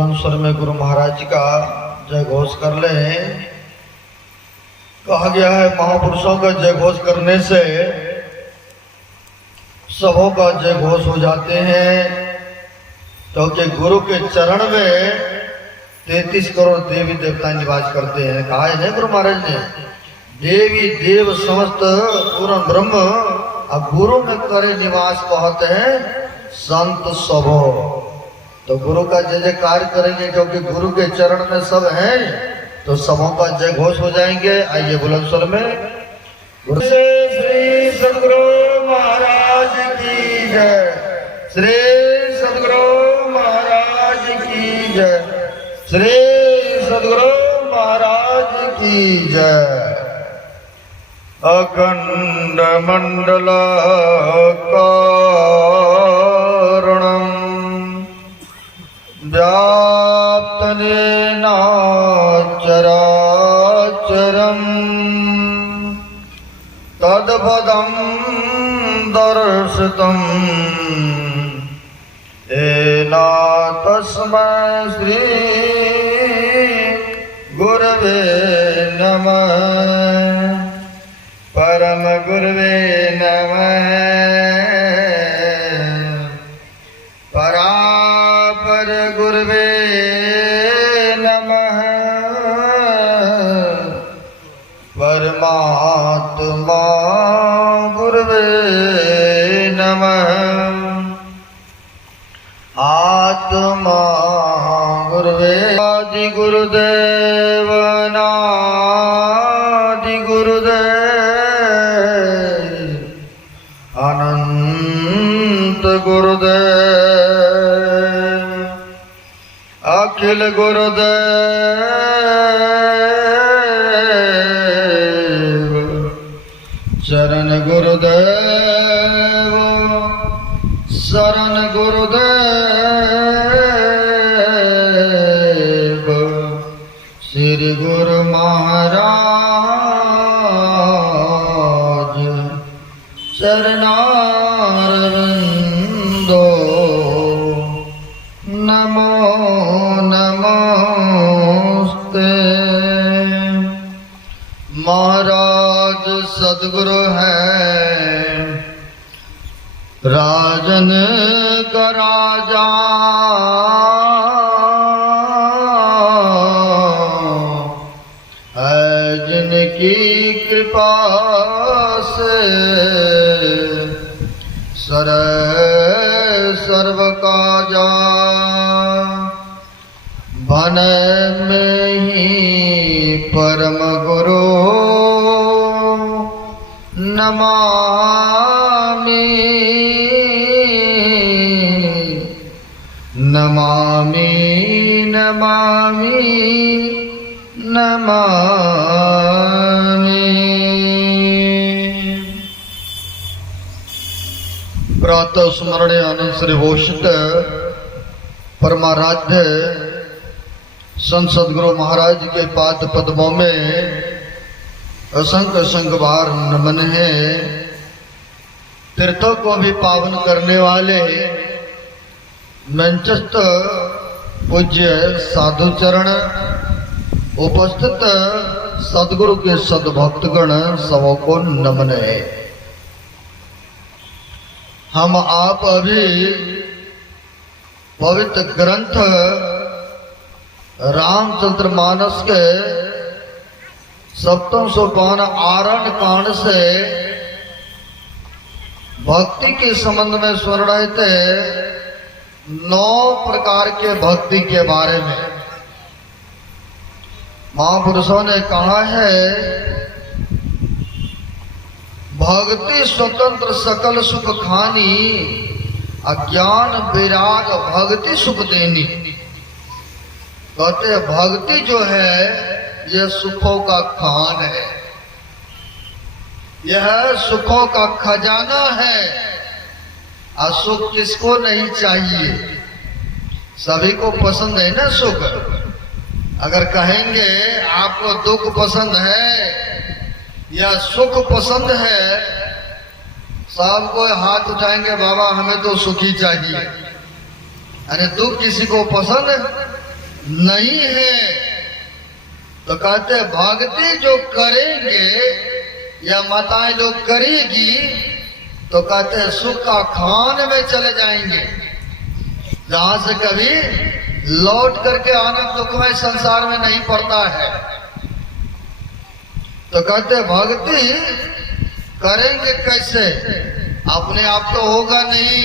बुलंद स्वर में गुरु महाराज जी का जय घोष कर ले। कहा गया है महापुरुषों का जय घोष करने से सबों का जय घोष हो जाते हैं, क्योंकि गुरु के चरण में 33 करोड़ देवी देवता निवास करते हैं। कहा है ना गुरु महाराज ने, देवी देव समस्त पूर्ण ब्रह्म अब गुरु में करे निवास कहते हैं संत सबो। तो गुरु का जय जयकार करेंगे, क्योंकि गुरु के चरण में सब हैं, तो सबों का जय घोष हो जाएंगे। आइए बुलंद स्वर में गुरु से श्री सद्गुरु महाराज की जय, श्री सद्गुरु महाराज की जय, श्री सद्गुरु महाराज की जय। अखंड मंडलाकारं व्याप्तं येन चराचरं तद्पदं दर्शितं येन तस्मै श्री गुरवे नमः। परम गुरुवे नमः, परापर गुरुवे नमः, परमात्मा गुरुवे नमः, आत्मा गुरुवे। आदि गुरुदेव नादि गुरुदेव अनंत गुरुदेव, अखिल गुरुदेव, चरण गुरुदेव, शरण गुरुदेव, श्री गुरु महाराज चरणारविंदो नमो नमोस्ते। महाराज सद्गुरु है राजन का राजा, है जिनकी कृपा से सर्व काजा, भन में ही परम गुरु नमामि, नमामि नमामि नमामि। प्रातः स्मरणे अनुश्री भूषित परमाराध्य संत सद्गुरु महाराज के पाद पद्मों में असंख्य असंख्य बार नमन है। तीर्थों को भी पावन करने वाले मंचस्थ पूज्य साधु चरण, उपस्थित सद्गुरु के सद्भक्तगण सबों को नमन है। हम आप अभी पवित्र ग्रंथ रामचरितमानस के सप्तम सोपान आरण्य कांड से भक्ति के संबंध में सुन रहे थे। 9 प्रकार के भक्ति के बारे में महापुरुषों ने कहा है, भक्ति स्वतंत्र सकल सुख खानी, अज्ञान विराग भक्ति सुख देनी। कहते भक्ति जो है यह सुखों का खान है, यह सुखों का खजाना है। और सुख किसको नहीं चाहिए, सभी को पसंद है ना सुख। अगर कहेंगे आपको दुख पसंद है या सुख पसंद है, सब कोई हाथ उठाएंगे बाबा हमें तो सुखी चाहिए। अरे दुख किसी को पसंद है? नहीं है। तो कहते भक्ति जो करेंगे या माताएं लोग करेगी तो कहते सुख का खान में चले जाएंगे, जहां से कभी लौट करके आना दुखमय संसार में नहीं पड़ता है। तो कहते भक्ति करेंगे कैसे, अपने आप तो होगा नहीं।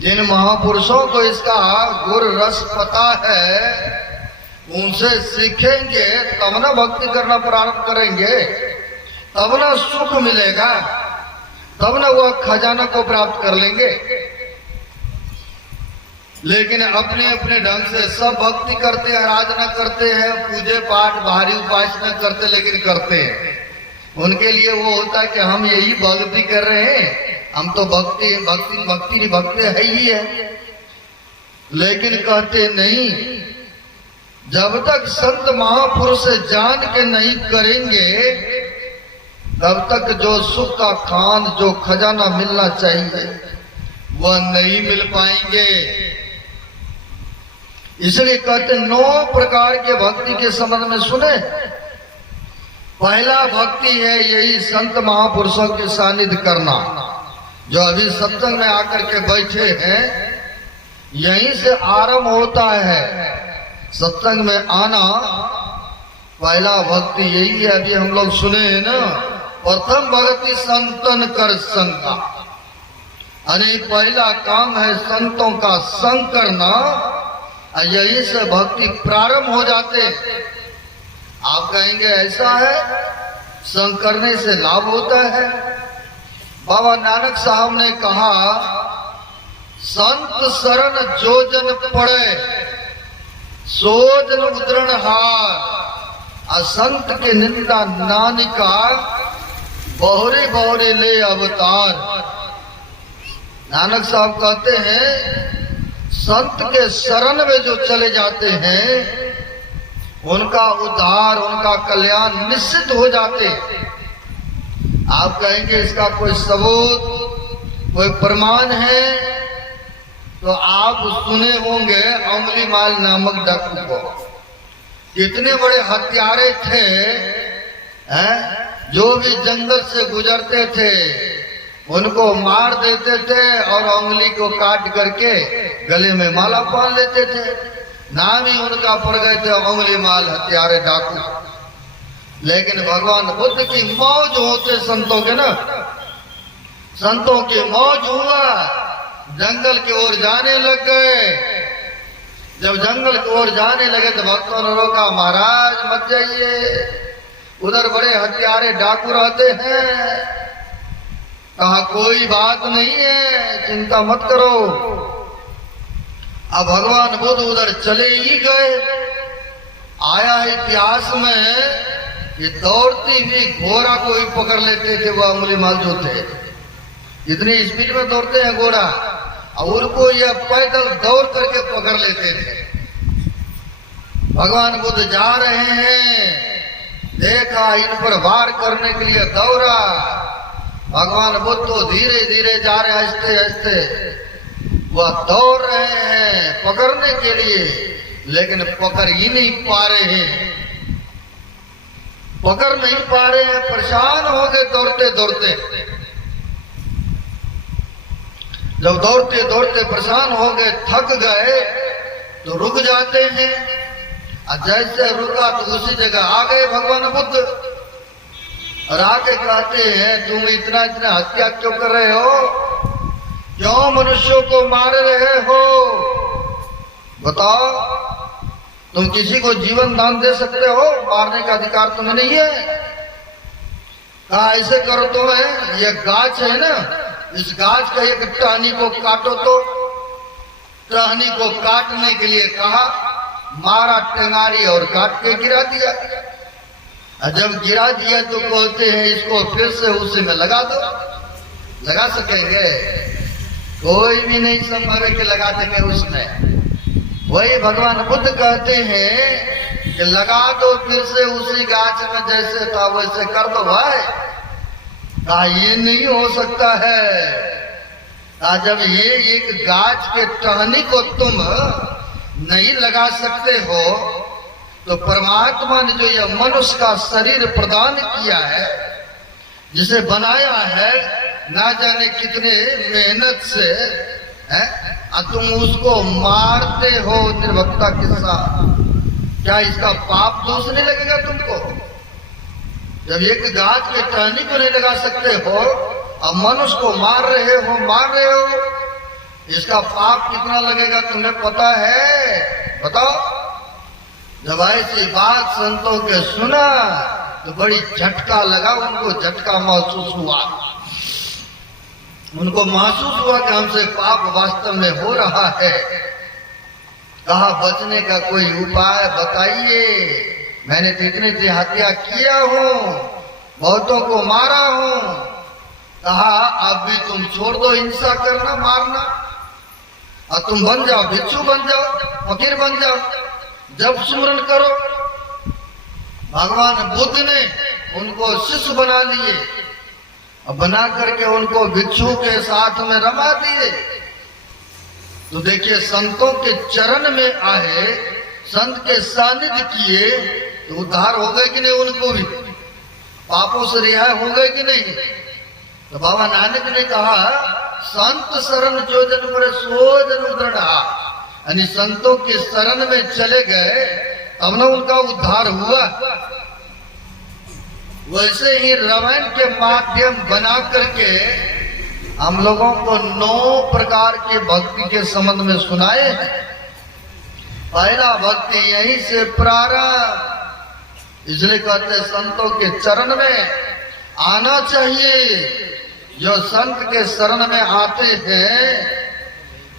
जिन महापुरुषों को इसका गुर रस पता है उनसे सीखेंगे तब ना भक्ति करना प्रारंभ करेंगे, तब ना सुख मिलेगा, तब ना वह खजाना को प्राप्त कर लेंगे। लेकिन अपने अपने ढंग से सब भक्ति करते हैं, आराधना करते हैं, पूजे पाठ भारी उपासना करते, लेकिन करते हैं। उनके लिए वो होता है कि हम यही भक्ति कर रहे हैं, हम तो भक्ति भक्ति भक्ति भक्ति है ही है। लेकिन कहते नहीं, जब तक संत महापुरुष जान के नहीं करेंगे तब तक जो सुख का खान, जो खजाना मिलना चाहिए वह नहीं मिल पाएंगे। इसलिए कहते 9 प्रकार के भक्ति के संबंध में सुने। पहला भक्ति है यही संत महापुरुषों के सानिध्य करना, जो अभी सत्संग में आकर के बैठे हैं, यहीं से आरंभ होता है सत्संग में आना। पहला भक्ति यही है, अभी हम लोग सुने हैं ना, प्रथम भक्ति संतन कर संग का, अरे पहला काम है संतों का संग करना, यही से भक्ति प्रारंभ हो जाते। आप कहेंगे ऐसा है, संग करने से लाभ होता है। बाबा नानक साहब ने कहा, संत शरण जो जन पड़े सो जन उतरण हार, असंत के निंदा नानिका बहुरे बहुरे ले अवतार। नानक साहब कहते हैं संत के शरण में जो चले जाते हैं उनका उद्धार, उनका कल्याण निश्चित हो जाते। आप कहेंगे इसका कोई सबूत, कोई प्रमाण है, तो आप सुने होंगे अंगुलीमाल नामक डाकू को। कितने बड़े हत्यारे थे हैं? जो भी जंगल से गुजरते थे उनको मार देते थे और उंगली को काट करके गले में माला बांध लेते थे। नाम ही उनका पड़ गए थे अंगुलीमाल हत्यारे डाकू। लेकिन भगवान बुद्ध की मौज होते संतों के ना, संतों की मौज हुआ, जंगल की ओर जाने लग गए। जब जंगल की ओर जाने लगे तो भक्तों ने रोका, महाराज मत जाइए, उधर बड़े हत्यारे डाकू रहते हैं। कहा कोई बात नहीं है, चिंता मत करो। अब भगवान बुद्ध उधर चले ही गए। आया इतिहास में ये दौड़ती हुई घोड़ा को ही पकड़ लेते थे, वो अंगुलीमाल जो थे। इतनी स्पीड में दौड़ते हैं घोड़ा, और उनको यह पैदल दौड़ करके पकड़ लेते थे। भगवान बुद्ध जा रहे हैं, देखा इन पर वार करने के लिए दौड़ा। भगवान बुद्ध तो धीरे धीरे जा रहे, हंसते हंसते वह दौड़ रहे हैं पकड़ने के लिए, लेकिन पकड़ ही नहीं पा रहे हैं, पकड़ नहीं पा रहे हैं। परेशान हो गए दौड़ते दौड़ते। जब दौड़ते दौड़ते परेशान हो गए, थक गए, तो रुक जाते हैं। और जैसे रुका तो उसी जगह आ गए भगवान बुद्ध। और आके कहते हैं तुम इतना इतना हत्या क्यों कर रहे हो, क्यों मनुष्यों को मार रहे हो, बताओ। तुम किसी को जीवन दान दे सकते हो, मारने का अधिकार तुम्हें नहीं है। कहा ऐसे करो, तुम्हें ये गाछ है ना, इस गाछ का एक टहनी को काटो। तो टहनी को काटने के लिए कहा, मारा टेंगारी और काट के गिरा दिया। जब गिरा दिया तो कहते हैं इसको फिर से उसी में लगा दो। लगा सकेंगे? कोई भी नहीं संभव है कि लगा देंगे उसमें। वही भगवान बुद्ध कहते हैं कि लगा दो फिर से उसी गाछ में, जैसे था वैसे कर दो भाई। कहा ये नहीं हो सकता है। जब ये एक गाछ के टहनी को तुम नहीं लगा सकते हो तो परमात्मा ने जो यह मनुष्य का शरीर प्रदान किया है, जिसे बनाया है ना जाने कितने मेहनत से है, तुम उसको मारते हो निर्भक्ता के साथ, क्या इसका पाप दोष नहीं लगेगा तुमको? जब एक गाछ के टहनी को नहीं लगा सकते हो, अब मनुष्य को मार रहे हो, इसका पाप कितना लगेगा तुम्हें पता है? बताओ। जब ऐसी बात संतों के सुना तो बड़ी झटका लगा, उनको झटका महसूस हुआ। उनको महसूस हुआ कि हमसे पाप वास्तव में हो रहा है। कहा बचने का कोई उपाय बताइए, मैंने तो इतनी सी हत्या किया हूं, बहुतों को मारा हूं। कहा अब भी तुम छोड़ दो हिंसा करना मारना, और तुम बन जाओ भिक्षु, बन जाओ फकीर, बन जाओ, जब सुमरन करो। भगवान बुद्ध ने उनको शिष्य बना लिए और बना करके उनको भिक्षु के साथ में रमा दिए। तो देखिए संतों के चरण में आए, संत के सानिध्य किए तो उद्धार हो गए कि नहीं? उनको भी पापों से रिहाई हो गए कि नहीं? तो बाबा नानक ने कहा संत शरण जो जन पर सो जन दृढ़ा, यानी संतों के शरण में चले गए तब न उनका उद्धार हुआ। वैसे ही रामायण के माध्यम बना करके हम लोगों को 9 प्रकार के भक्ति के संबंध में सुनाए हैं। पहला भक्ति यहीं से प्रारंभ, इसलिए कहते संतों के चरण में आना चाहिए। जो संत के शरण में आते हैं,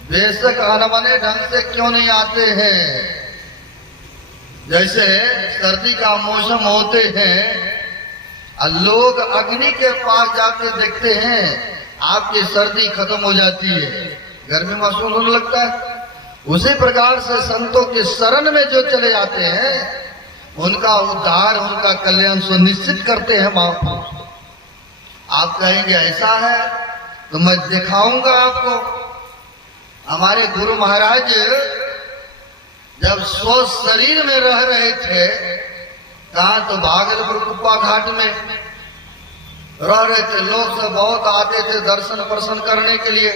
बेशक अनबने ढंग से क्यों नहीं आते हैं। जैसे सर्दी का मौसम होते हैं, लोग अग्नि के पास जाके देखते हैं, आपकी सर्दी खत्म हो जाती है, गर्मी महसूस होने लगता है। उसी प्रकार से संतों के शरण में जो चले जाते हैं, उनका उद्धार, उनका कल्याण सुनिश्चित करते हैं महापुरुष। आप कहेंगे ऐसा है तो मैं दिखाऊंगा आपको। हमारे गुरु महाराज जब स्व शरीर में रह रहे थे, कहा तो भागलपुर कुप्पा घाट में रह रहे थे। लोग सब बहुत आते थे दर्शन प्रशन करने के लिए।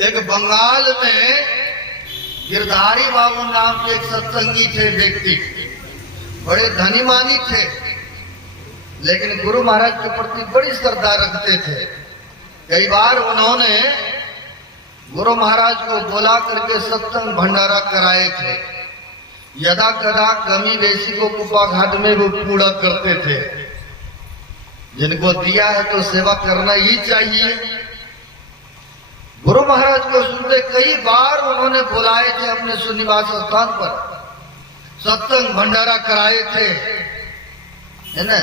एक बंगाल में गिरधारी बाबू नाम के एक सत्संगी थे व्यक्ति, बड़े धनी मानी थे, लेकिन गुरु महाराज के प्रति बड़ी श्रद्धा रखते थे। कई बार उन्होंने गुरु महाराज को बुला करके सत्संग भंडारा कराए थे। यदा कदा कमी बेसी को कुप्पा घाट में वो पूरा करते थे। जिनको दिया है तो सेवा करना ही चाहिए। गुरु महाराज को सुनते कई बार उन्होंने बुलाए थे अपने सुनिवास स्थान पर, सत्संग भंडारा कराए थे, है ना।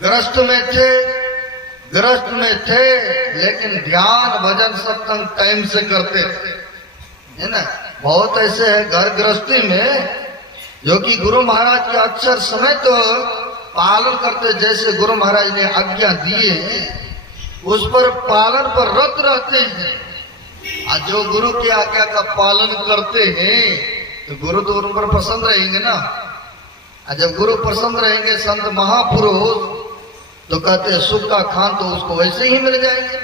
ग्रस्त में थे लेकिन ध्यान भजन सत्संग टाइम से करते थे, है ना। बहुत ऐसे है घर गृहस्थी में जो कि गुरु महाराज के अक्षर समय तो पालन करते, जैसे गुरु महाराज ने आज्ञा दिए उस पर पालन पर रत रहते हैं। और जो गुरु की आज्ञा का पालन करते हैं तो गुरु तो उन पर प्रसन्न रहेंगे ना। और जब गुरु प्रसन्न रहेंगे, संत महापुरुष, तो कहते हैं सुख का खान तो उसको वैसे ही मिल जाएंगे।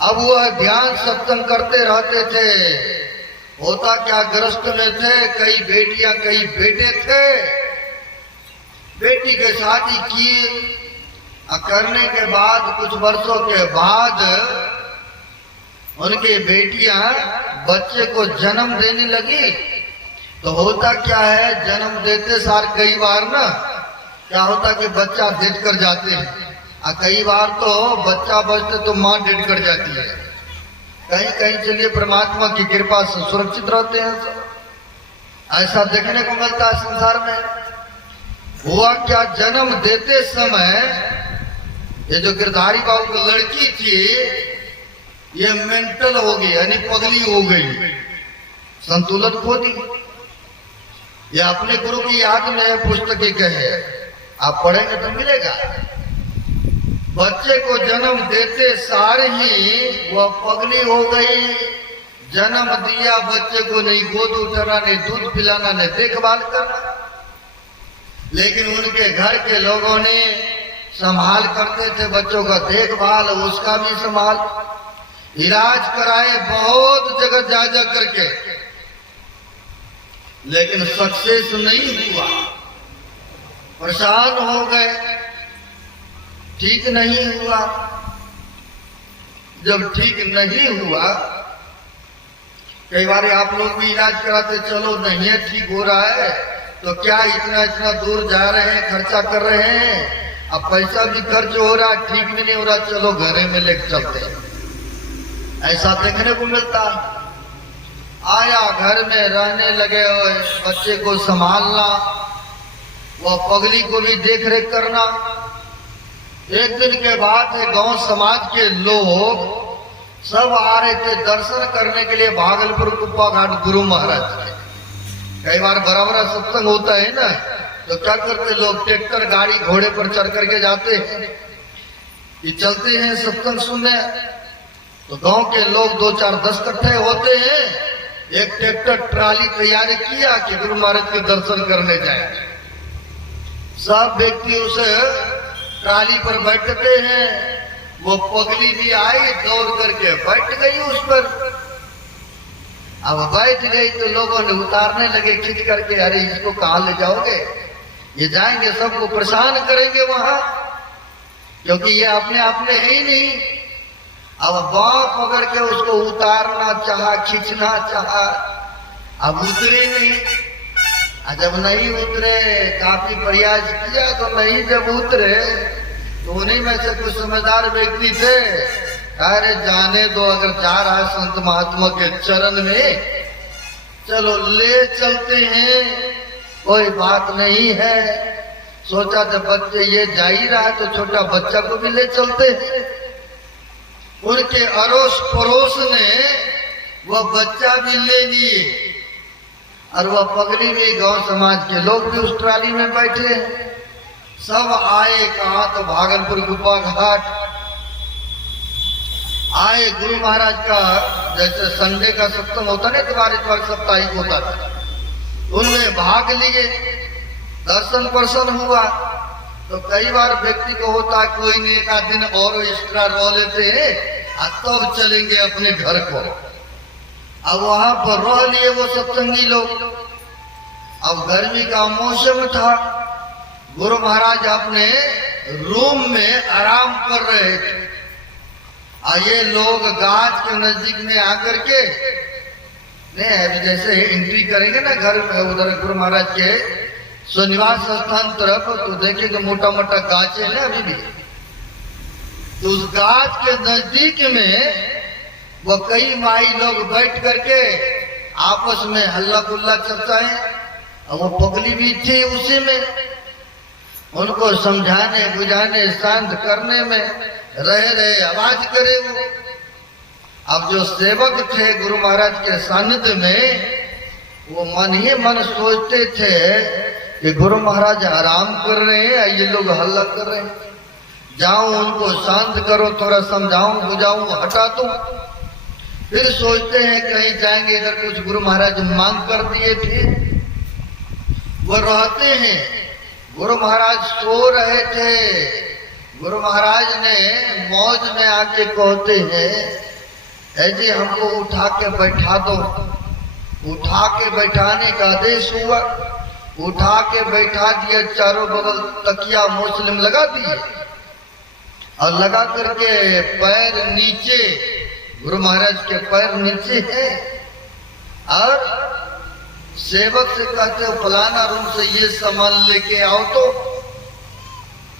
अब वह ध्यान सत्संग करते रहते थे। होता क्या, ग्रस्त में थे, कई बेटियां कई बेटे थे। बेटी के शादी किए, करने के बाद कुछ वर्षों के बाद उनकी बेटियां बच्चे को जन्म देने लगी। तो होता क्या है, जन्म देते सार कई बार ना क्या होता कि बच्चा डेट कर जाते हैं, और कई बार तो बच्चा बचते तो मां डेट कर जाती है। कहीं कहीं चलिए परमात्मा की कृपा से सुरक्षित रहते हैं सब। ऐसा देखने को मिलता है संसार में। हुआ क्या, जन्म देते समय ये जो गिरधारी बाबू की लड़की थी, ये मेंटल हो गई, यानी पगली हो गई, संतुलन खो दी। ये अपने गुरु की याद में पुस्तक कहे, आप पढ़ेंगे तो मिलेगा। बच्चे को जन्म देते सार ही वह पगली हो गई। जन्म दिया बच्चे को, नहीं गोद उठाना, नहीं दूध पिलाना, नहीं देखभाल करना। लेकिन उनके घर के लोगों ने संभाल करते थे बच्चों का देखभाल, उसका भी संभाल, इलाज कराए बहुत जगह जा जा करके, लेकिन सक्सेस नहीं हुआ। परेशान हो गए, ठीक नहीं हुआ। जब ठीक नहीं हुआ, कई बार आप लोग भी इलाज कराते, चलो नहीं है ठीक हो रहा है तो क्या इतना इतना दूर जा रहे हैं, खर्चा कर रहे हैं, अब पैसा भी खर्च हो रहा, ठीक भी नहीं हो रहा, चलो घरे में लेकर चलते हैं। ऐसा देखने को मिलता। आया, घर में रहने लगे हुए, बच्चे को संभालना, वह पगली को भी देख रेख करना। एक दिन के बाद गांव समाज के लोग सब आ रहे थे दर्शन करने के लिए भागलपुर कुप्पा घाट गुरु महाराज के। कई बार बड़ा बड़ा सत्संग होता है ना, तो क्या करते लोग, ट्रैक्टर गाड़ी घोड़े पर चढ़ करके जाते हैं, ये चलते हैं सत्संग सुनने। तो गांव के लोग 2 4 10 इकट्ठे होते हैं, एक ट्रैक्टर ट्राली तैयार किया कि गुरु महाराज के दर्शन करने जाए। सब व्यक्ति उस ट्राली पर बैठते हैं, वो पगली भी आई, दौड़ करके बैठ गई उस पर। अब बैठ गई तो लोगों ने उतारने लगे खींच करके, अरे इसको कहाँ ले जाओगे, ये जाएंगे सबको परेशान करेंगे वहां, क्योंकि ये अपने आप में है ही नहीं। अब बाँह पकड़ के उसको उतारना चाहा, खींचना चाहा, अब उतरे नहीं। जब नहीं उतरे, काफी प्रयास किया तो नहीं, जब उतरे तो उन्हीं में से कुछ समझदार व्यक्ति थे, अरे जाने दो, अगर जा रहा है संत महात्मा के चरण में, चलो ले चलते हैं, कोई बात नहीं है। सोचा जब बच्चे ये जा ही रहा है तो छोटा बच्चा को भी ले चलते हैं। उनके अड़ोस पड़ोस ने वह बच्चा भी ले लिए और वह पगली भी, गांव समाज के लोग भी उस ट्राली में बैठे। सब आए कहाँ, तो भागलपुर कुप्पा घाट आए। गुरु महाराज का जैसे संडे का सत्संग होता है, इतवार साप्ताहिक होता था, उनमें भाग लिए, दर्शन पर्शन हुआ। तो कई बार व्यक्ति को होता है कोई नहीं, एक आध दिन और एक्स्ट्रा रह लेते हैं, तब चलेंगे अपने घर को। अब वहां पर रह लिए वो सत्संगी लोग। अब गर्मी का मौसम था, गुरु महाराज अपने रूम में आराम कर रहे थे। ये लोग गाछ के नजदीक में आकर के, नहीं जैसे एंट्री करेंगे ना घर में, उधर गुरु महाराज के स्वनिवास स्थान तरफ, तो देखेंगे मोटा मोटा गाछ है ना अभी भी। तो उस गाछ के नजदीक में वो कई माई लोग बैठ करके आपस में हल्ला गुल्ला चलता है। और वो पगली भी थी उसी में, उनको समझाने बुझाने शांत करने में रहे आवाज करे वो। अब जो सेवक थे गुरु महाराज के सानिध्य में, वो मन ही मन सोचते थे कि गुरु महाराज आराम कर रहे हैं, ये लोग हल्ला कर रहे हैं, जाऊं उनको शांत करो, थोड़ा समझाऊं बुझाऊं, हटा दूं। फिर सोचते हैं कहीं जाएंगे, इधर कुछ गुरु महाराज मांग कर दिए थे। वो रहते हैं, गुरु महाराज सो रहे थे, गुरु महाराज ने मौज में आके कहते हैं, जी हमको उठा के बैठा दो। उठा के बैठाने का आदेश हुआ, उठा के बैठा दिया, चारों बगल तकिया मुस्लिम लगा दिए और लगा करके पैर नीचे, गुरु महाराज के पैर नीचे है, और सेवक से कहते हो फलाना रूम से ये सामान लेके आओ। तो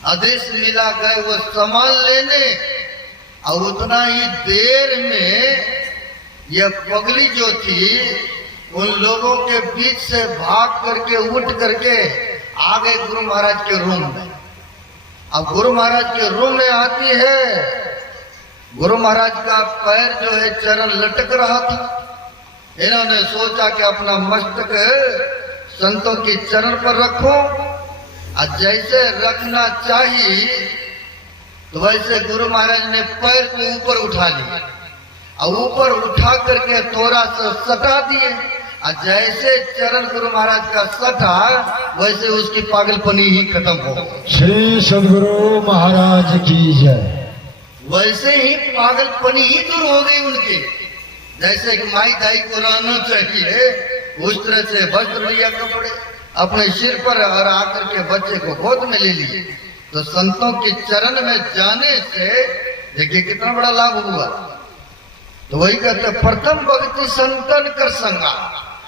आदेश मिला, गए वो सामान लेने, और उतना ही देर में यह पगली जो थी उन लोगों के बीच से भाग करके उठ करके आ गए गुरु महाराज के रूम में। अब गुरु महाराज के रूम में आती है, गुरु महाराज का पैर जो है चरण लटक रहा था। इन्होंने सोचा कि अपना मस्तक संतों के चरण पर रखो, और जैसे रखना चाहिए तो वैसे गुरु महाराज ने पैर को ऊपर उठा लिया और ऊपर उठा करके थोड़ा सा सटा दिए, और जैसे चरण गुरु महाराज का सटा वैसे उसकी पागलपनी ही खत्म हो गई। श्री सदगुरु महाराज की जय। वैसे ही पागलपनी ही दूर हो गई उनकी। जैसे कि माई दाई को रहना चाहिए उस तरह से वस्त्र लिया, कपड़े अपने सिर पर और आकर के बच्चे को गोद में ले लिए। तो संतों के चरण में जाने से देखिए कितना बड़ा लाभ हुआ। तो वही कहते प्रथम भक्ति संतन कर संगा,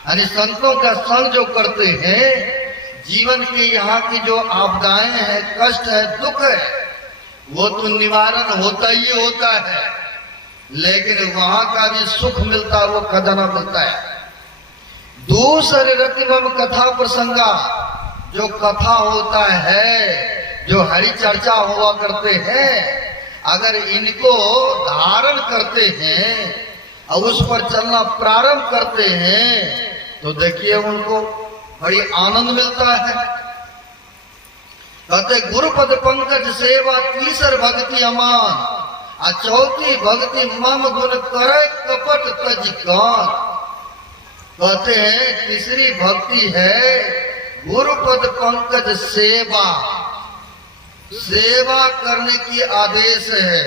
यानी संतों का संग जो करते हैं, जीवन के यहाँ की जो आपदाएं हैं, कष्ट है, दुख है, वो तो निवारण होता ही होता है, लेकिन वहां का भी सुख मिलता है, वो खजाना मिलता है। दूसरे रतिमम कथा प्रसंगा, जो कथा होता है, जो हरि चर्चा हुआ करते हैं, अगर इनको धारण करते हैं और उस पर चलना प्रारंभ करते हैं तो देखिए उनको बड़ी आनंद मिलता है। कहते गुरुपद पंकज सेवा तीसर भक्ति अमान, और चौथी भक्ति मम गुण करे कपट तज गान। कहते हैं तीसरी भक्ति है गुरुपद पंकज सेवा, सेवा करने की आदेश है।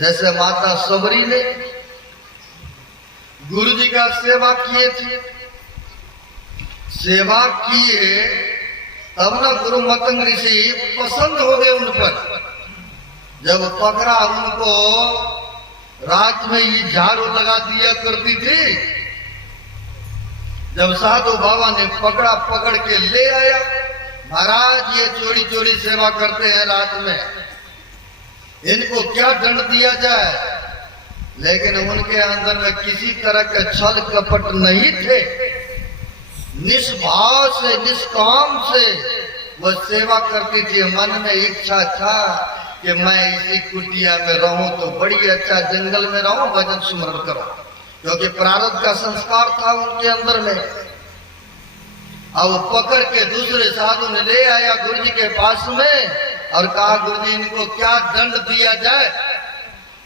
जैसे माता सबरी ने गुरु जी का सेवा किए थे, सेवा किए तब ना गुरु मतंग ऋषि पसंद हो गए उन पर। जब पकड़ा उनको, रात में ही झाड़ू लगा दिया करती थी। जब साधु बाबा ने पकड़ा, पकड़ के ले आया, महाराज ये चोरी चोरी सेवा करते हैं रात में, इनको क्या दंड दिया जाए। लेकिन उनके अंदर में किसी तरह के छल कपट नहीं थे, निष्भाव से निष्काम से वो सेवा करती थी। मन में इच्छा था कि मैं इसी कुटिया में रहूं तो बड़ी अच्छा, जंगल में रहूं, भजन सुमरण करूं, क्योंकि प्रारब्ध का संस्कार था उनके अंदर में। अब पकड़ के दूसरे साधु ने ले आया गुरु जी के पास में और कहा गुरु जी इनको क्या दंड दिया जाए,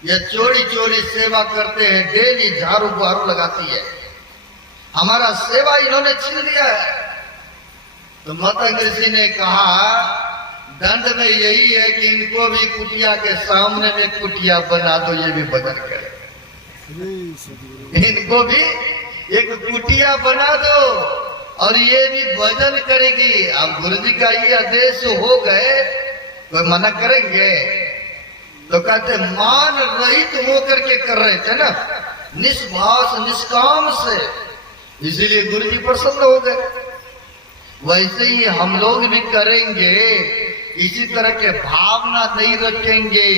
ये चोरी चोरी सेवा करते हैं, डेली झाड़ू बहारू लगाती है, हमारा सेवा इन्होंने छीन लिया है। तो मतंग ऋषि ने कहा दंड में यही है कि इनको भी कुटिया के सामने में कुटिया बना दो, ये भी भजन करे, इनको भी एक कुटिया बना दो और ये भी भजन करेगी। अब गुरु जी का ये आदेश हो गए, कोई मना करेंगे? तो कहते मान रहित होकर के कर रहे थे ना, निष्भाव से निष्काम से, इसीलिए गुरु जी प्रसन्न हो गए। वैसे ही हम लोग भी करेंगे, इसी तरह के भावना नहीं रखेंगे,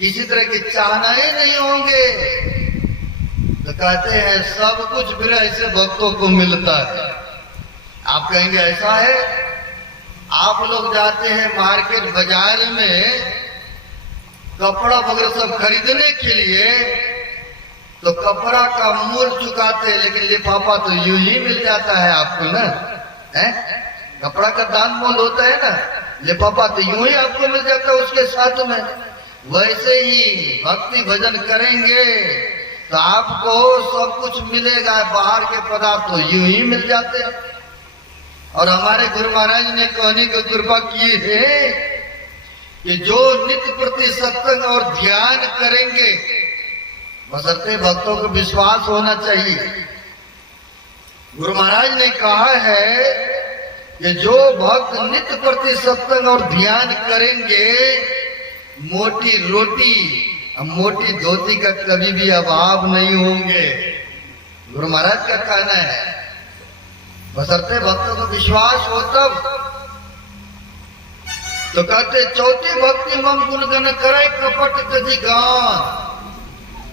इसी तरह की चाहनाएं नहीं होंगे, तो कहते हैं सब कुछ फिर ऐसे भक्तों को मिलता है। आप कहेंगे ऐसा है? आप लोग जाते हैं मार्केट बाजार में कपड़ा वगैरह सब खरीदने के लिए, तो कपड़ा का मूल्य चुकाते हैं, लेकिन लिफाफा तो यूं ही मिल जाता है आपको ना, है? कपड़ा का दाम मोल होता है ना, लिफाफा तो यूं ही आपको मिल जाता है उसके साथ में। वैसे ही भक्ति भजन करेंगे तो आपको सब कुछ मिलेगा, बाहर के पदार्थ तो यूं ही मिल जाते हैं। और हमारे गुरु महाराज ने कहने की कृपा की है कि जो नित्य प्रति सत्संग और ध्यान करेंगे, बशर्ते भक्तों को विश्वास होना चाहिए। गुरु महाराज ने कहा है कि जो भक्त नित्य प्रति सत्संग और ध्यान करेंगे, मोटी रोटी मोटी धोती का कभी भी अभाव नहीं होंगे, गुरु महाराज का कहना है। बशर्ते भक्तों को विश्वास हो तब। तो कहते चौथी भक्ति मम गुणगन करे कपट तजी गान।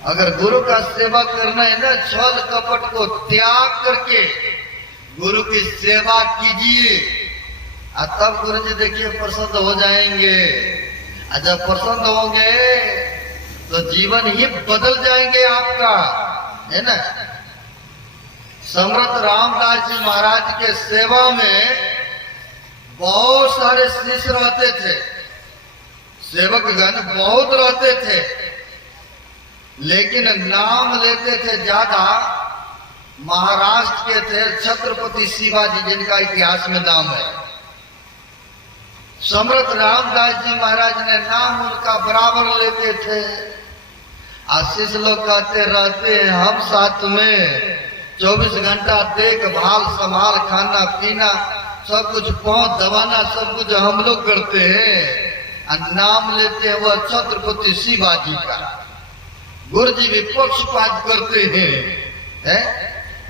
अगर गुरु का सेवा करना है ना, छल कपट को त्याग करके गुरु की सेवा कीजिए, तब गुरु जी देखिए प्रसन्न हो जाएंगे। जब प्रसन्न होंगे तो जीवन ही बदल जाएंगे आपका, है ना। समर्थ रामदास जी महाराज के सेवा में बहुत सारे शिष्य रहते थे। सेवकगण बहुत रहते थे, लेकिन नाम लेते थे ज्यादा महाराष्ट्र के थे छत्रपति शिवाजी, जिनका इतिहास में नाम है। समर्थ रामदास जी महाराज ने नाम उनका बराबर लेते थे। आशीष लोग कहते रहते हैं हम साथ में 24 घंटा देखभाल संभाल खाना पीना सब कुछ पहुंच दबाना सब कुछ हम लोग करते हैं और नाम लेते हैं वह छत्रपति शिवाजी का। गुरु जी भी पक्षपात करते हैं,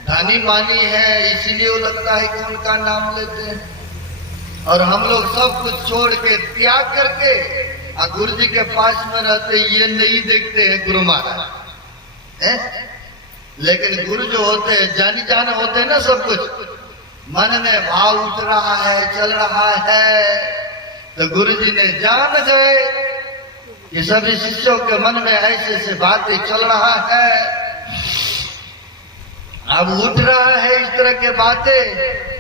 धनी मानी है इसीलिए वो लगता है कि उनका नाम लेते हैं, और हम लोग सब कुछ छोड़ के त्याग करके और गुरु जी के पास में रहते ये नहीं देखते हैं गुरु महाराज। लेकिन गुरु जो होते हैं जानी जान होते हैं ना, सब कुछ मन में भाव उठ रहा है चल रहा है, तो गुरु जी ने जान गए कि सभी शिष्यों के मन में ऐसे ऐसे बातें चल रहा है, अब उठ रहा है इस तरह के बातें,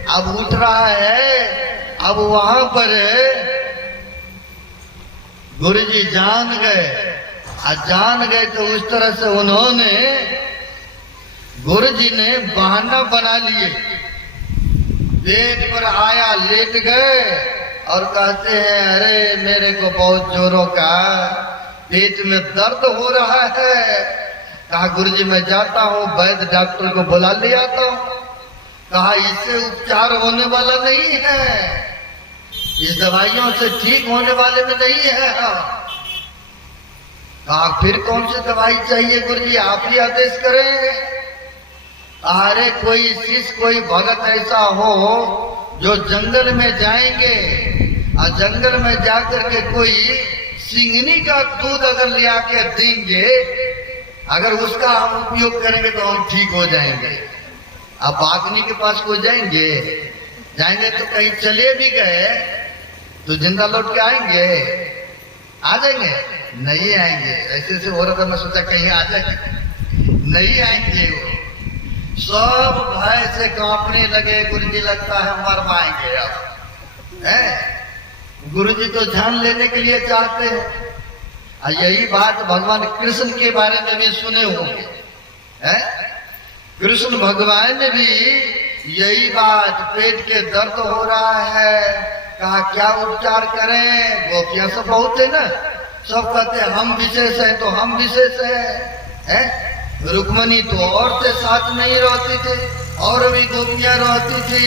अब उठ रहा है। अब वहां पर गुरु जी जान गए, और जान गए तो उस तरह से उन्होंने गुरु जी ने बहाना बना लिए, बेड पर आया लेट गए और कहते हैं अरे मेरे को बहुत जोरों का पेट में दर्द हो रहा है। कहा गुरु जी मैं जाता हूँ वैद्य डॉक्टर को बुला ले आता हूँ। कहा इससे उपचार होने वाला नहीं है, इस दवाइयों से ठीक होने वाले में नहीं है। कहा फिर कौन सी दवाई चाहिए गुरु जी आप ही आदेश करें। अरे कोई शिष्य कोई भगत ऐसा हो जो जंगल में जाएंगे और जंगल में जाकर के कोई सिंगनी का दूध अगर ले आके देंगे, अगर उसका हम उपयोग करेंगे तो हम ठीक हो जाएंगे। अब बागनी के पास को जाएंगे तो कहीं चले भी गए तो जिंदा लौट के आएंगे, आ जाएंगे नहीं आएंगे। ऐसे ऐसे हो रहा था, मैं सोचा कहीं आ जाएंगे, नहीं आएंगे। वो सब भय से कांपने लगे, गुरु जी लगता है मर पाएंगे अब। गुरु जी तो जान लेने के लिए चाहते हैं। और यही बात भगवान कृष्ण के बारे में भी सुने होंगे, कृष्ण भगवान ने भी यही बात, पेट के दर्द हो रहा है, कहा क्या उपचार करें। गोपियां सब बहुत है ना, सब कहते हैं हम विशेष है तो हम विशेष है। रुक्मणी तो और से साथ नहीं रहती थी, और भी गोपियां रहती थी,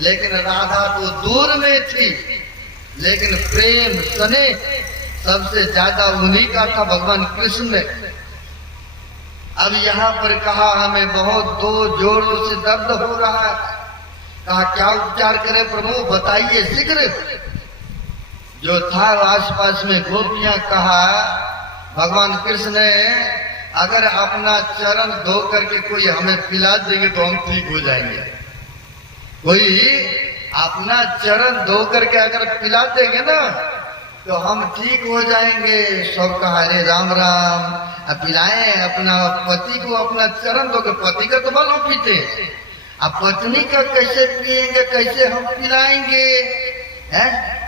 लेकिन राधा तो दूर में थी, लेकिन प्रेम सने सबसे ज्यादा उन्हीं का था भगवान कृष्ण ने। अब यहाँ पर कहा हमें बहुत दो जोरों से दर्द हो रहा है। कहा क्या उपचार करें प्रभु बताइए शीघ्र। जो था आसपास में गोपियां, कहा भगवान कृष्ण ने अगर अपना चरण धो करके कोई हमें पिला देंगे तो हम ठीक हो जाएंगे। कोई अपना चरण धो करके अगर पिला देंगे ना तो हम ठीक हो जाएंगे। सब कहा अरे राम राम, अब पिलाएं अपना पति को अपना चरण धो के, पति का तो बल पीते, अब पत्नी का कैसे पिएंगे, कैसे हम पिलाएंगे।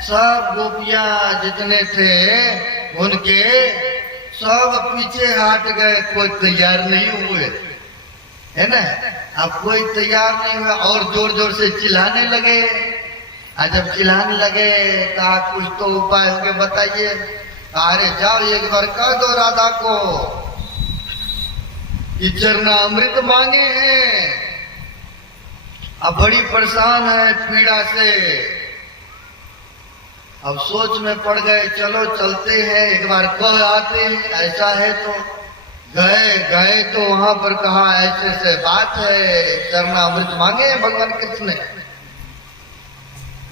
सब गोपियां जितने थे उनके सब पीछे हट गए, कोई तैयार नहीं हुए, है ना। अब कोई तैयार नहीं हुआ और जोर जोर से चिल्लाने लगे। जब चिल्लाने लगे कहा कुछ तो उपाय होके बताइए। अरे जाओ एक बार कह दो राधा को कि चरना अमृत मांगे हैं, अब बड़ी परेशान है पीड़ा से। अब सोच में पड़ गए, चलो चलते हैं एक बार कह आते हैं। ऐसा है तो गए तो वहां पर कहा ऐसे ऐसे बात है, चरना अमृत मांगे हैं भगवान कृष्ण ने।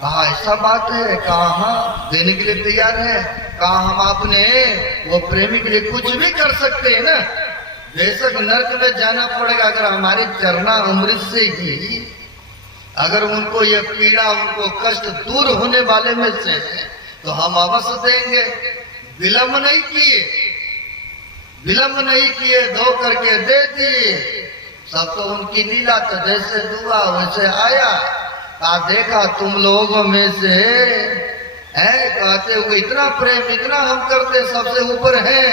कहा ऐसा बात है, कहा हाँ देने के लिए तैयार है। कहा हम अपने वो प्रेमी के लिए कुछ भी कर सकते हैं ना, बेशक नरक में जाना पड़ेगा, अगर हमारे चरना अमृत से ही अगर उनको ये पीड़ा उनको कष्ट दूर होने वाले में से तो हम अवश्य देंगे। विलंब नहीं किए, धो करके दे दिए। सब तो उनकी लीला, तो जैसे दुआ वैसे आया। देखा तुम लोगों में से कहते हुए इतना प्रेम, इतना हम करते, सबसे ऊपर है।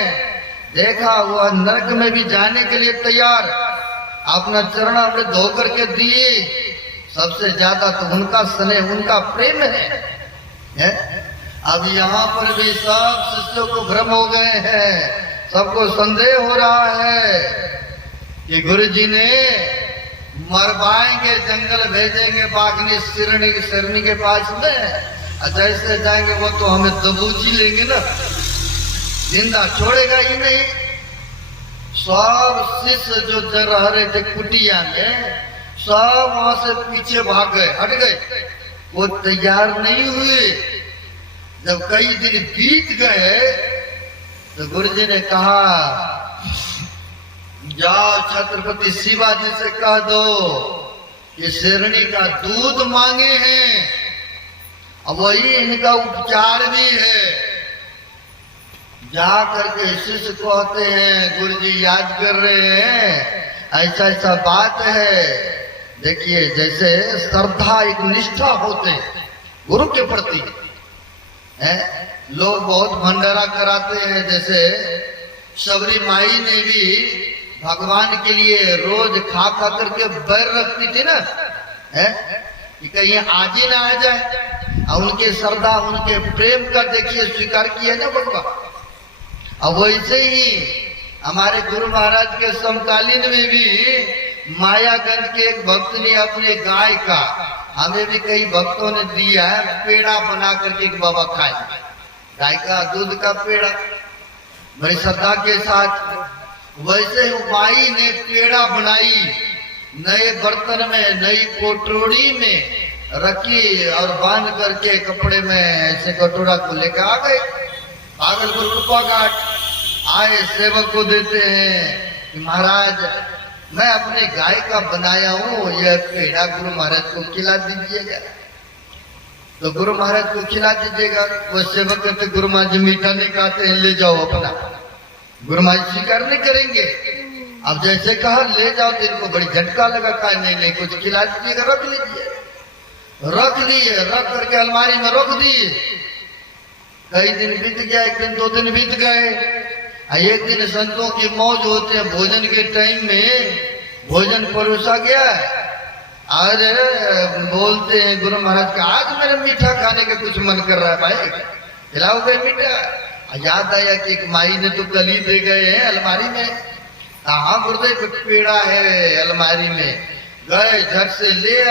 देखा वह नरक में भी जाने के लिए तैयार, अपना चरण हमने धो करके दिए। सबसे ज्यादा तो उनका स्नेह, उनका प्रेम है? अब यहाँ पर भी सब शिष्यों को भ्रम हो गए हैं, सबको संदेह हो रहा है कि गुरु जी ने मरवाएंगे, जंगल भेजेंगे बागनी सिरनी के पास में, जैसे जाएंगे वो तो हमें दबूची लेंगे ना, जिंदा छोड़ेगा ही नहीं। सब शिष्य जो जर रहे थे कुटिया में, सब वहां से पीछे भाग गए, हट गए, वो तैयार नहीं हुए। जब कई दिन बीत गए तो गुरुजी ने कहा, जाओ छत्रपति शिवाजी से कह दो कि शेरनी का दूध मांगे हैं, अब वही इनका उपचार भी है। जा करके शिष्य कहते हैं, गुरुजी याद कर रहे हैं, ऐसा ऐसा बात है। देखिए जैसे श्रद्धा एक निष्ठा होते गुरु के प्रति है, लोग बहुत भंडारा कराते हैं। जैसे शबरी माई ने भी भगवान के लिए रोज खा खा करके बैर रखती थी ना, है कि कहीं आज ही ना आ जाए। और उनके श्रद्धा, उनके प्रेम का देखिए स्वीकार किया ना भगवान। अब वैसे ही हमारे गुरु महाराज के समकालीन में भी मायागंज के एक भक्त ने अपने गाय का, हमें भी कई भक्तों ने दिया है, पेड़ा बना करके बाबा खाए, गाय का दूध का पेड़ा बड़ी श्रद्धा के साथ। वैसे माई ने पेड़ा बनाई, नए बर्तन में, नई कोटरोड़ी में रखी और बांध करके कपड़े में ऐसे कटोरा को लेकर आ गए भागलपुर कुपा घाट। आए सेवक को देते हैं कि महाराज मैं अपने गाय का बनाया हूँ, यह पेड़ा गुरु महाराज को खिला दीजिएगा। तो गुरु महाराज को खिला दीजिएगा। वो सेवक कहते, गुरु महाराज मीठा नहीं खाते हैं, ले जाओ अपना। गुरु महाराज स्वीकार नहीं करेंगे। अब जैसे कहा ले जाओ, तो इनको बड़ी झटका लगा, कहा नहीं नहीं कुछ खिला दीजिएगा, रख लीजिए। रख दिए, रख करके अलमारी में रख दिए। कई दिन बीत गया, एक दिन 2 दिन बीत गए। एक दिन संतों की मौज होते हैं, भोजन के टाइम में भोजन परोसा गया। अरे बोलते हैं गुरु महाराज का, आज मेरा मीठा खाने का कुछ मन कर रहा है भाई, खिलाओ गए मीठा। याद आया कि एक माई ने तो कल ही दे गए हैं अलमारी में। हाँ गुरुदेव पेड़ा है अलमारी में। गए झट से ले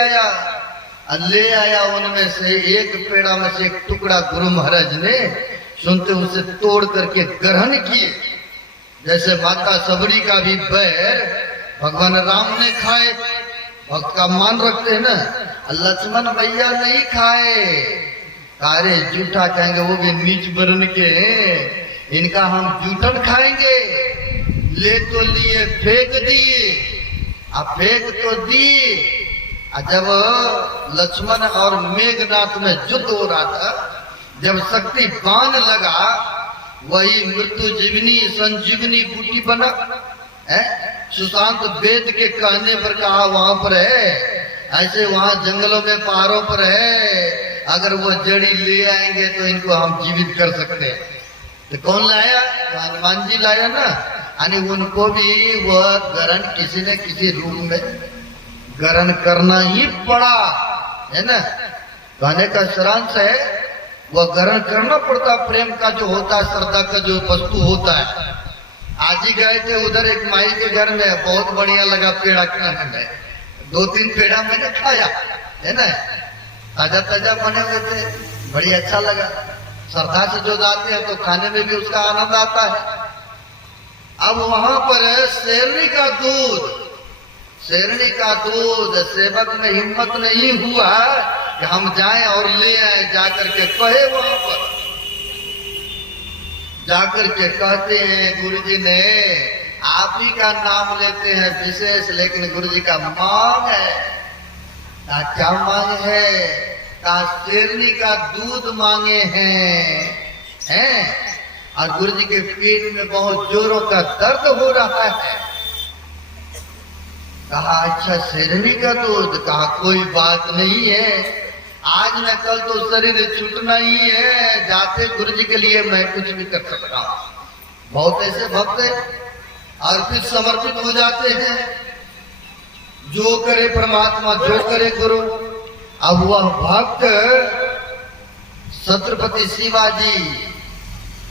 आया उनमें से एक पेड़ा में से एक टुकड़ा गुरु महाराज ने सुनते उसे तोड़ करके ग्रहण किए। जैसे माता सबरी का भी बैर भगवान राम ने खाए, भक्त का मान रखते हैं ना, लक्ष्मण भैया नहीं खाए। अरे जूठा खाएंगे, वो भी नीच वर्ण के, इनका हम जूठन खाएंगे। ले तो लिए, फेंक दिए, अब फेंक तो दिए। जब लक्ष्मण और मेघनाथ में युद्ध हो रहा था, जब शक्ति बाण लगा, वही मृत्यु जीवनी संजीवनी बूटी बना है। सुशांत वेद के कहने पर कहा वहां पर है, ऐसे वहां जंगलों में पहाड़ों पर है, अगर वो जड़ी ले आएंगे तो इनको हम जीवित कर सकते हैं। तो कौन लाया? तो हनुमान जी लाया ना। यानी उनको भी वह ग्रहण किसी न किसी रूप में ग्रहण करना ही पड़ा, है ना। कहने का सारांश है, वह ग्रहण करना पड़ता। प्रेम का जो होता है, श्रद्धा का जो वस्तु होता है। आज ही गए थे उधर एक माई के घर में, बहुत बढ़िया लगा पेड़ा खाने में। 2-3 पेड़ा मैंने खाया, है ना, ताजा ताजा बने हुए थे, बड़ी अच्छा लगा। श्रद्धा से जो जाते हैं तो खाने में भी उसका आनंद आता है। अब वहां पर शेरनी का दूध, सेवक में हिम्मत नहीं हुआ कि हम जाएं और ले आए। जाकर के कहे, वहां पर जाकर के कहते हैं, गुरुजी ने आप ही का नाम लेते हैं विशेष, लेकिन गुरुजी का मांग है। क्या मांग है? शेरनी का दूध मांगे हैं। और गुरुजी के पेट में बहुत जोरों का दर्द हो रहा है। कहा अच्छा शेरनी का दूध? कहा कोई बात नहीं है, आज न कल तो शरीर छूटना ही है, जाते गुरु जी के लिए मैं कुछ भी कर सकता हूं। बहुत ऐसे भक्त अर्पित समर्पित हो जाते हैं, जो करे परमात्मा जो करे गुरु। अब वह भक्त छत्रपति शिवाजी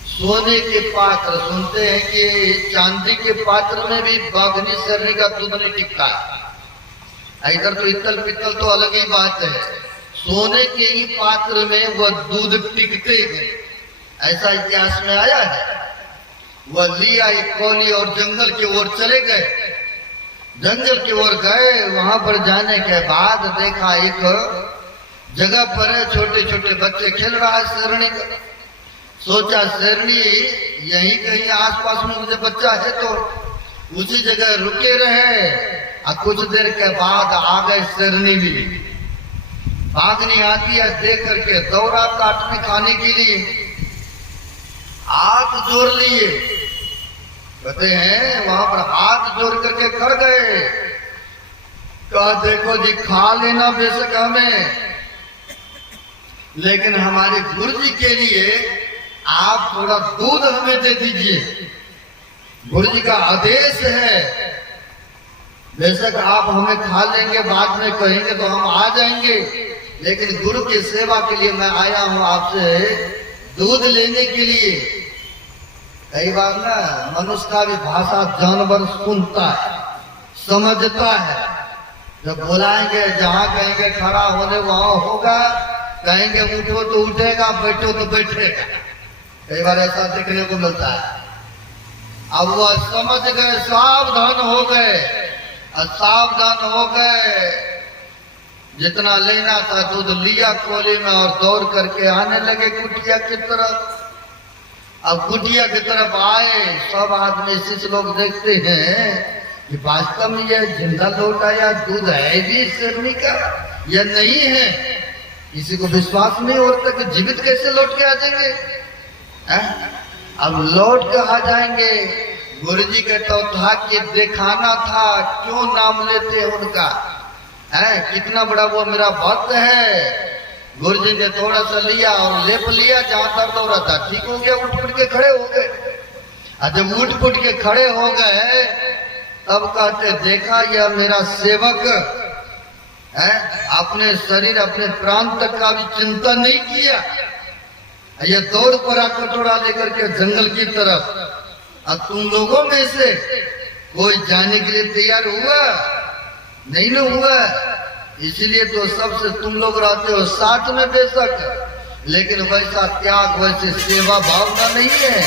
सोने के पात्र, सुनते हैं कि चांदी के पात्र में भी बाघनी शरीर का दूध नहीं टिकता है। इधर तो इत्तल पित्तल तो अलग ही बात है, सोने के ही पात्र में वह दूध टिकते हैं, ऐसा इतिहास में आया है। वह लिया एक कौली और जंगल की ओर चले गए। जंगल की ओर गए, वहां पर जाने के बाद देखा एक जगह पर छोटे छोटे बच्चे खेल रहा है शेरनी का। सोचा शेरनी यही कहीं आसपास में मुझे बच्चा है तो उसी जगह रुके रहे। और कुछ देर के बाद आ गए शेरनी भी, भागनी आती है, देख करके दौड़ा काटने खाने के लिए, हाथ जोड़ लिए। कहते हैं वहां पर हाथ जोड़ करके खड़ गए, कहा देखो जी खा लेना बेशक हमें, लेकिन हमारे गुरु जी के लिए आप थोड़ा दूध हमें दे दीजिए, गुरु जी का आदेश है। बेशक आप हमें खा लेंगे, बाद में कहेंगे तो हम आ जाएंगे, लेकिन गुरु की सेवा के लिए मैं आया हूं आपसे दूध लेने के लिए। कई बार ना मनुष्य का भी भाषा जानवर सुनता है, समझता है। जब बुलाएंगे जहां कहेंगे खड़ा होने वहां होगा, कहेंगे उठो तो उठेगा, बैठो तो बैठेगा। कई बार ऐसा देखने को मिलता है। अब वह समझ गए, सावधान हो गए, सावधान हो गए। जितना लेना था दूध लिया कोली में और दौड़ करके आने लगे कुटिया की तरफ। अब कुटिया की तरफ आए, सब आदमी शिष्य लोग देखते हैं कि वास्तव में यह जिंदा लौट आया दूध है भी शेरनी का या नहीं है। किसी को विश्वास नहीं होता कि जीवित कैसे लौट के आ जाएंगे। अब लौट के आ जाएंगे, गुरु जी के तो था कि दिखाना था, क्यों नाम लेते हैं उनका, है कितना बड़ा वो मेरा भक्त है। गुरु जी ने थोड़ा सा लिया और लेप लिया, जहां दर्द हो रहा था ठीक हो गया, उठ पुट के खड़े हो गए। और जब उठ पुट के खड़े हो गए तब कहते देखा यह मेरा सेवक है, अपने शरीर अपने प्राण तक का भी चिंता नहीं किया। यह दौड़ पड़ा कटोरा लेकर के जंगल की तरफ। अब तुम लोगों में से कोई जाने के लिए तैयार हुआ नहीं न हुआ, इसलिए तो सबसे तुम लोग रहते हो साथ में बेशक, लेकिन वैसा त्याग वैसे सेवा भावना नहीं है।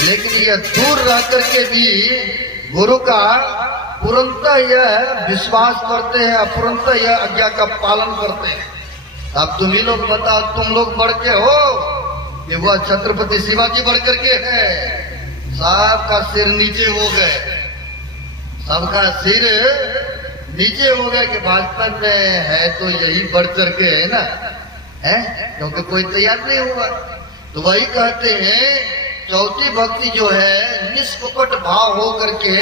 लेकिन यह दूर रह करके भी गुरु का पूर्णतः यह विश्वास करते हैं, पूर्णतः यह आज्ञा का पालन करते हैं। अब तुम ही लोग बताओ, तुम लोग बढ़ के हो कि वह छत्रपति शिवाजी बढ़ करके है। सबका सिर नीचे हो गए, सबका सिर नीचे हो गए कि वास्तव में है तो यही बढ़ चढ़ के है ना, है क्योंकि कोई तैयार नहीं हुआ। तो वही कहते हैं चौथी भक्ति जो है निष्कपट भाव हो करके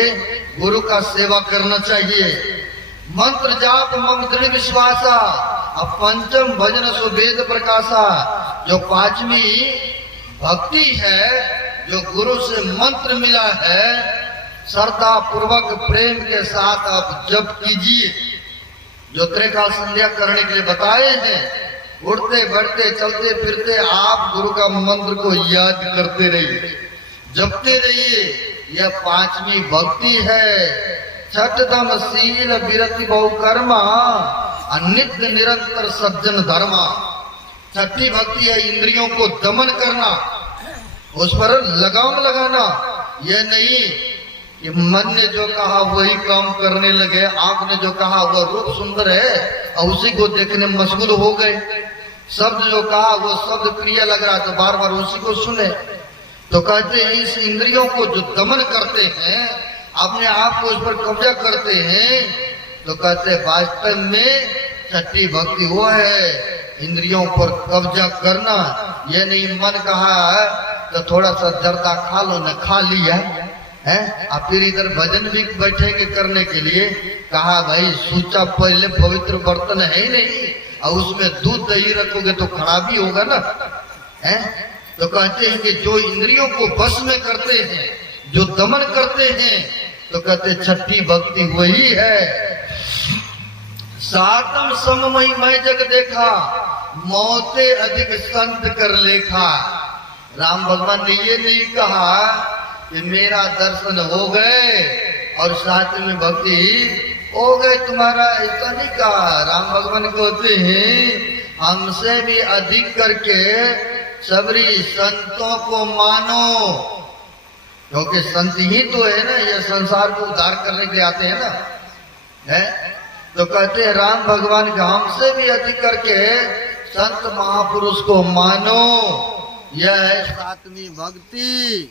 गुरु का सेवा करना चाहिए। मंत्र जाप मम दृढ़ विश्वासा, अब पंचम भजन सुवेद प्रकाशा। जो पांचवी भक्ति है, जो गुरु से मंत्र मिला है, श्रद्धा पूर्वक प्रेम के साथ आप जप कीजिए। जो त्रिकाल संध्या करने के लिए बताए हैं, उठते बैठते चलते फिरते आप गुरु का मंत्र को याद करते रहिए, जपते रहिए। यह पांचवी भक्ति है। छठदम शील विरति बहु कर्मा, नित्य निरंतर सज्जन धर्मा। छठी भक्ति है इंद्रियों को दमन करना, उस पर लगाम लगाना। यह नहीं कि मन ने जो कहा वही काम करने लगे, आंख ने जो कहा वह रूप सुंदर है और उसी को देखने में मशगूल हो गए। शब्द जो कहा वो शब्द प्रिय लग रहा तो बार बार उसी को सुने। तो कहते हैं इस इंद्रियों को जो दमन करते हैं, अपने आप को उस पर कब्जा करते हैं, तो कहते हैं वास्तव में छठी भक्ति वो है इंद्रियों पर कब्जा करना। ये नहीं मन कहा तो थोड़ा सा जर्दा खा लो, न खा लिया है। अब फिर इधर भजन भी बैठेंगे करने के लिए, कहा भाई सूचा पहले पवित्र बर्तन है ही नहीं, और उसमें दूध दही रखोगे तो खराबी होगा ना, है? तो कहते हैं कि जो इंद्रियों को वश में करते हैं, जो दमन करते हैं, तो कहते छठी भक्ति वही है। सातम सममई मैं जग देखा, मौते अधिक संत कर लेखा। राम भगवान ने ये नहीं कहा कि मेरा दर्शन हो गए और साथ में भक्ति हो गए तुम्हारा, ऐसा नहीं कहा। राम भगवान कहते हैं हमसे भी अधिक करके सबरी संतों को मानो, क्योंकि संत ही तो है ना, ये संसार को उद्धार करने के लिए आते हैं ना, है? तो कहते हैं राम भगवान का हमसे भी अधिक करके संत महापुरुष को मानो, यह है सातवीं भक्ति।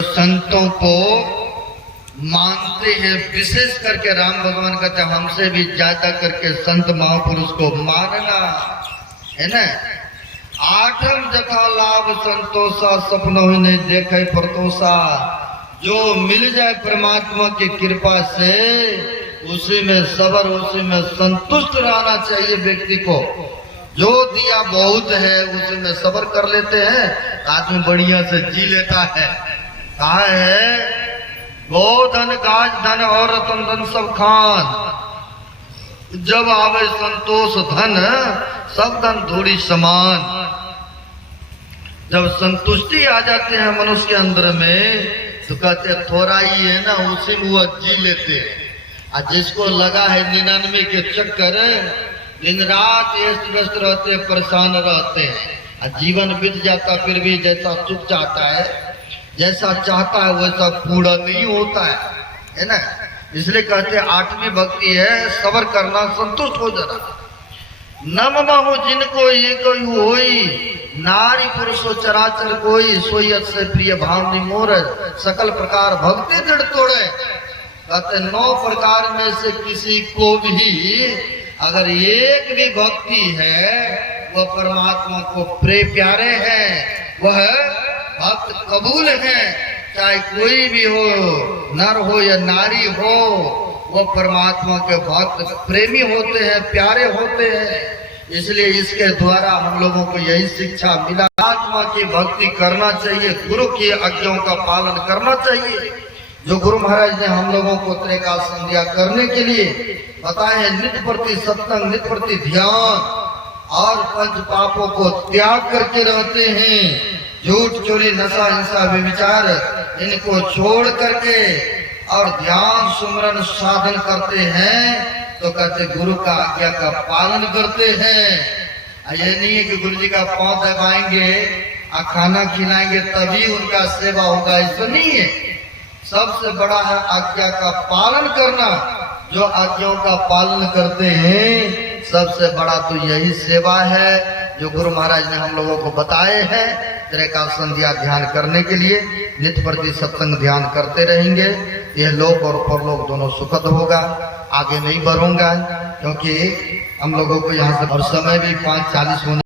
संतों को मानते हैं, विशेष करके राम भगवान कहते हैं हमसे भी ज्यादा करके संत महापुरुष को मानना, है ना। आठम जथा लाभ संतोषा, सपनों ही नहीं देखे परतोषा। जो मिल जाए परमात्मा की कृपा से उसी में सबर, उसी में संतुष्ट रहना चाहिए व्यक्ति को। जो दिया बहुत है उसी में सबर कर लेते हैं, आदमी बढ़िया से जी लेता है। कहा है गोधन गाज धन और रतन धन सब खान, जब आवे संतोष धन सब धन थोड़ी समान। जब संतुष्टि आ जाते हैं मनुष्य के अंदर में तो कहते थोड़ा ही है ना, उसी में वो जी लेते हैं। और जिसको लगा है 99 के चक्कर, दिन रात अस्त व्यस्त रहते, परेशान रहते हैं, और जीवन बीत जाता फिर भी जैसा चुप जाता है, जैसा चाहता है वैसा पूरा नहीं होता है ना। इसलिए कहते हैं आठवीं भक्ति है सबर करना, संतुष्ट हो जाना। नम हो जिनको ये कोई होई, नारी पुरुषो चराचर कोई, सोयत से प्रिय भाव निमोर, सकल प्रकार भक्ति दृढ़ तोड़े। कहते 9 प्रकार में से किसी को भी अगर एक भी भक्ति है वह परमात्मा को प्यारे हैं, वह भक्त कबूल है। चाहे कोई भी हो, नर हो या नारी हो, वो परमात्मा के भक्त प्रेमी होते हैं, प्यारे होते हैं। इसलिए इसके द्वारा हम लोगों को यही शिक्षा मिला, आत्मा की भक्ति करना चाहिए, गुरु की आज्ञाओं का पालन करना चाहिए। जो गुरु महाराज ने हम लोगों को त्रिकाल संध्या करने के लिए बताए हैं, नित्य प्रति सत्संग, नित्य प्रति ध्यान और पंच पापों को त्याग करके रहते हैं। झूठ, चोरी, नशा, हिंसा, व्यभिचार इनको छोड़ करके और ध्यान सुमरन साधन करते हैं, तो कहते गुरु का आज्ञा का पालन करते हैं। ये नहीं है कि गुरु जी का पांव दबाएंगे और खाना खिलाएंगे तभी उनका सेवा होगा, ऐसा नहीं है। सबसे बड़ा है आज्ञा का पालन करना। जो आज्ञाओं का पालन करते हैं सबसे बड़ा तो यही सेवा है जो गुरु महाराज ने हम लोगों को बताए हैं। त्रैकाल संध्या ध्यान करने के लिए नित्य प्रति सत्संग ध्यान करते रहेंगे, यह लोक और परलोक दोनों सुखद होगा। आगे नहीं बढ़ूंगा क्योंकि हम लोगों को यहाँ से और समय भी 5:40 होने